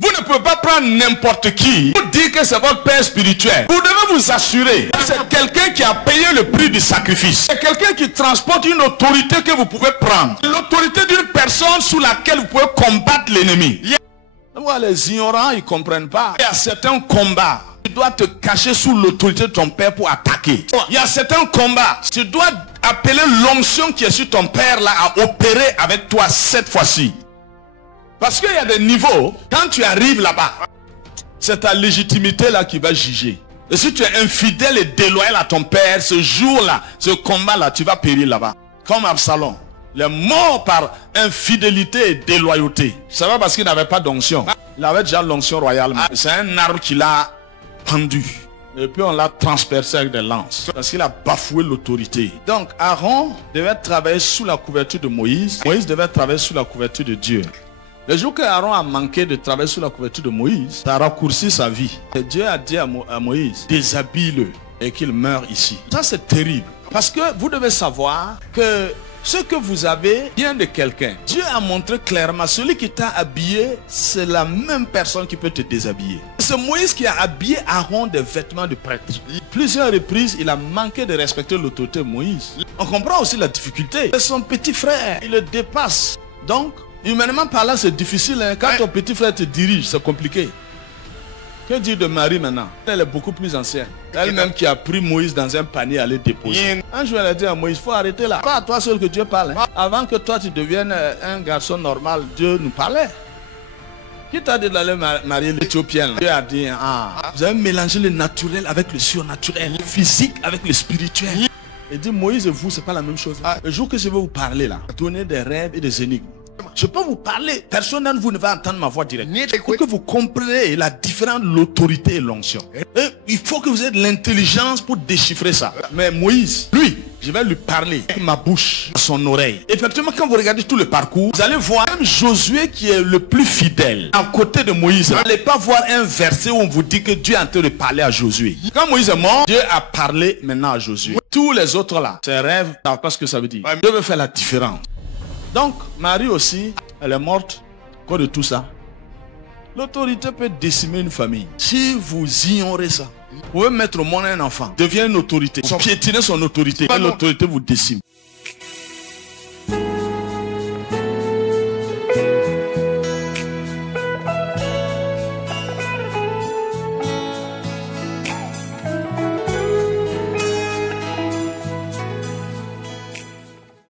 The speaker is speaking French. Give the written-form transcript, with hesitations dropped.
Vous ne pouvez pas prendre n'importe qui pour dire que c'est votre père spirituel. Vous devez vous assurer que c'est quelqu'un qui a payé le prix du sacrifice. C'est quelqu'un qui transporte une autorité que vous pouvez prendre. L'autorité d'une personne sous laquelle vous pouvez combattre l'ennemi. Les ignorants, ils ne comprennent pas. Il y a certains combats. Tu dois te cacher sous l'autorité de ton père pour attaquer. Il y a certains combats. Tu dois appeler l'onction qui est sur ton père là à opérer avec toi cette fois-ci. Parce qu'il y a des niveaux, quand tu arrives là-bas, c'est ta légitimité là qui va juger. Et si tu es infidèle et déloyal à ton père, ce jour-là, ce combat-là, tu vas périr là-bas. Comme Absalom. Il est mort par infidélité et déloyauté. Ça va parce qu'il n'avait pas d'onction. Il avait déjà l'onction royale. C'est un arbre qu'il a pendu. Et puis on l'a transpercé avec des lances. Parce qu'il a bafoué l'autorité. Donc Aaron devait travailler sous la couverture de Moïse. Moïse devait travailler sous la couverture de Dieu. Le jour que Aaron a manqué de travailler sous la couverture de Moïse, ça a raccourci sa vie. Et Dieu a dit à Moïse, déshabille-le et qu'il meure ici. Ça c'est terrible. Parce que vous devez savoir que ce que vous avez vient de quelqu'un. Dieu a montré clairement, celui qui t'a habillé, c'est la même personne qui peut te déshabiller. C'est Moïse qui a habillé Aaron des vêtements de prêtre. Plusieurs reprises, il a manqué de respecter l'autorité de Moïse. On comprend aussi la difficulté. C'est son petit frère, il le dépasse. Donc, humainement parlant, c'est difficile. Hein? Quand ton petit frère te dirige, c'est compliqué. Que dire de Marie maintenant? Elle est beaucoup plus ancienne. Elle-même qui a pris Moïse dans un panier à aller déposer. Un jour, elle a dit à Moïse, il faut arrêter là. Pas à toi seul que Dieu parle. Hein? Avant que toi tu deviennes un garçon normal, Dieu nous parlait. Qui t'a dit d'aller marier l'Éthiopienne? Dieu a dit, vous avez mélangé le naturel avec le surnaturel, le physique avec le spirituel. Il dit, Moïse et vous, c'est pas la même chose. Le jour que je vais vous parler là, donner des rêves et des énigmes. Je peux vous parler, personne d'entre vous ne va entendre ma voix directe. Pour que vous compreniez la différence de l'autorité et l'onction. Il faut que vous ayez de l'intelligence pour déchiffrer ça. Mais Moïse, lui, je vais lui parler avec ma bouche, son oreille. Effectivement, quand vous regardez tout le parcours, vous allez voir même Josué qui est le plus fidèle à côté de Moïse. Vous n'allez pas voir un verset où on vous dit que Dieu est en train de parler à Josué. Quand Moïse est mort, Dieu a parlé maintenant à Josué. Tous les autres là, ces rêves, ne savent pas ce que ça veut dire. Dieu veut faire la différence. Donc, Marie aussi, elle est morte. Quoi de tout ça? L'autorité peut décimer une famille. Si vous ignorez ça, vous pouvez mettre au monde un enfant, devient une autorité, piétiner son autorité, et l'autorité vous décime.